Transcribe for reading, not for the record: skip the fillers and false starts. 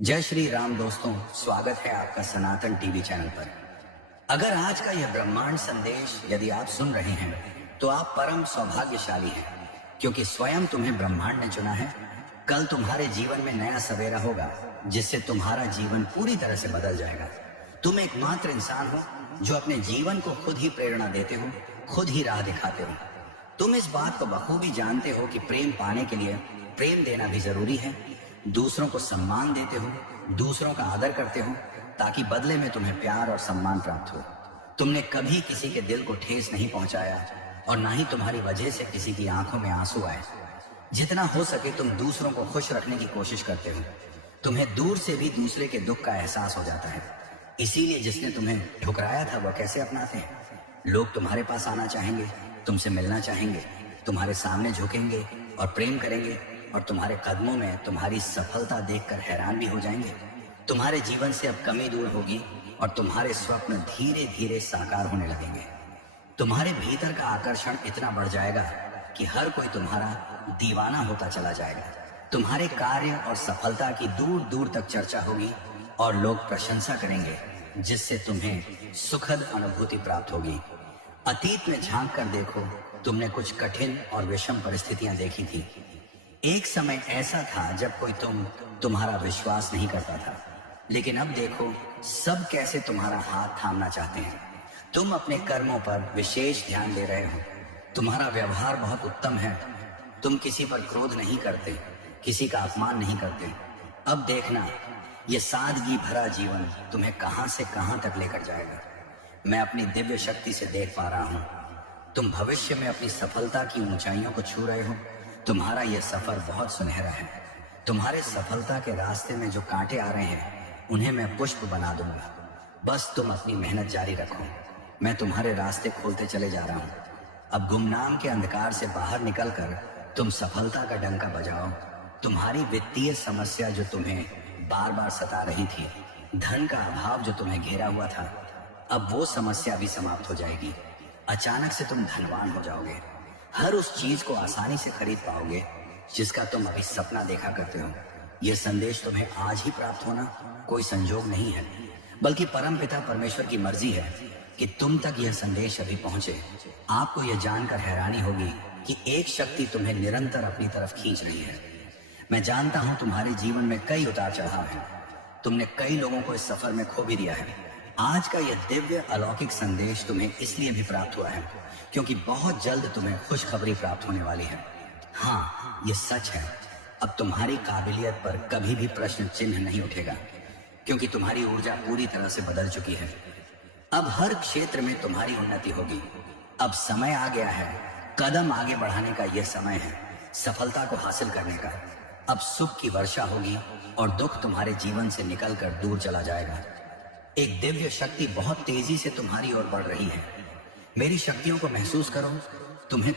जय श्री राम दोस्तों, स्वागत है आपका सनातन टीवी चैनल पर। अगर आज का यह ब्रह्मांड संदेश यदि आप सुन रहे हैं तो आप परम सौभाग्यशाली हैं, क्योंकि स्वयं तुम्हें ब्रह्मांड ने चुना है। कल तुम्हारे जीवन में नया सवेरा होगा जिससे तुम्हारा जीवन पूरी तरह से बदल जाएगा। तुम एकमात्र इंसान हो जो अपने जीवन को खुद ही प्रेरणा देते हो, खुद ही राह दिखाते हो। तुम इस बात को बखूबी जानते हो कि प्रेम पाने के लिए प्रेम देना भी जरूरी है। दूसरों को सम्मान देते हो, दूसरों का आदर करते हो, ताकि बदले में तुम्हें प्यार और सम्मान प्राप्त हो। तुमने कभी किसी के दिल को ठेस नहीं पहुंचाया और ना ही तुम्हारी वजह से किसी की आंखों में आंसू आए। जितना हो सके तुम दूसरों को खुश रखने की कोशिश करते हो। तुम्हें दूर से भी दूसरे के दुख का एहसास हो जाता है। इसीलिए जिसने तुम्हें ठुकराया था वह कैसे अपनाते हैं। लोग तुम्हारे पास आना चाहेंगे, तुमसे मिलना चाहेंगे, तुम्हारे सामने झुकेंगे और प्रेम करेंगे और तुम्हारे कदमों में तुम्हारी सफलता देखकर हैरान भी हो जाएंगे। तुम्हारे जीवन से अब कमी दूर होगी और तुम्हारे स्वप्न धीरे धीरे साकार होने लगेंगे। तुम्हारे भीतर का आकर्षण इतना बढ़ जाएगा कि हर कोई तुम्हारा दीवाना होता चला जाएगा। तुम्हारे कार्य और सफलता की दूर दूर तक चर्चा होगी और लोग प्रशंसा करेंगे, जिससे तुम्हें सुखद अनुभूति प्राप्त होगी। अतीत में झांक कर देखो, तुमने कुछ कठिन और विषम परिस्थितियां देखी थी। एक समय ऐसा था जब कोई तुम्हारा विश्वास नहीं करता था, लेकिन अब देखो सब कैसे तुम्हारा हाथ थामना चाहते हैं। तुम अपने कर्मों पर विशेष ध्यान दे रहे हो। तुम्हारा व्यवहार बहुत उत्तम है। तुम किसी पर क्रोध नहीं करते, किसी का अपमान नहीं करते। अब देखना, ये सादगी भरा जीवन तुम्हें कहां से कहां तक लेकर जाएगा। मैं अपनी दिव्य शक्ति से देख पा रहा हूं। तुम भविष्य में अपनी सफलता की ऊंचाइयों को छू रहे हो। तुम्हारा यह सफर बहुत सुनहरा है। तुम्हारे सफलता के रास्ते में जो कांटे आ रहे हैं उन्हें मैं पुष्प बना दूंगा। बस तुम अपनी मेहनत जारी रखो। मैं तुम्हारे रास्ते खोलते चले जा रहा हूं। अब गुमनाम के अंधकार से बाहर निकलकर तुम सफलता का डंका बजाओ। तुम्हारी वित्तीय समस्या जो तुम्हें बार बार सता रही थी, धन का अभाव जो तुम्हें घेरा हुआ था, अब वो समस्या भी समाप्त हो जाएगी। अचानक से तुम धनवान हो जाओगे। हर उस चीज को आसानी से खरीद पाओगे जिसका तुम अभी सपना देखा करते हो। यह संदेश तुम्हें आज ही प्राप्त होना कोई संजोग नहीं है, बल्कि परमपिता परमेश्वर की मर्जी है कि तुम तक यह संदेश अभी पहुंचे। आपको यह जानकर हैरानी होगी कि एक शक्ति तुम्हें निरंतर अपनी तरफ खींच रही है। मैं जानता हूं तुम्हारे जीवन में कई उतार चढ़ाव हैं। तुमने कई लोगों को इस सफर में खो भी दिया है। आज का यह दिव्य अलौकिक संदेश तुम्हें इसलिए भी प्राप्त हुआ है क्योंकि बहुत जल्द तुम्हें खुशखबरी प्राप्त होने वाली है। हाँ, ये सच है। अब तुम्हारी काबिलियत पर कभी भी प्रश्न चिन्ह नहीं उठेगा, क्योंकि तुम्हारी ऊर्जा पूरी तरह से बदल चुकी है। अब हर क्षेत्र में तुम्हारी उन्नति होगी। अब समय आ गया है, कदम आगे बढ़ाने का यह समय है, सफलता को हासिल करने का। अब सुख की वर्षा होगी और दुख तुम्हारे जीवन से निकलकर दूर चला जाएगा। एक दिव्य शक्ति बहुत तेजी से तुम्हारी ओर बढ़ रही है। मेरी शक्तियों को महसूस करो। तुम्हें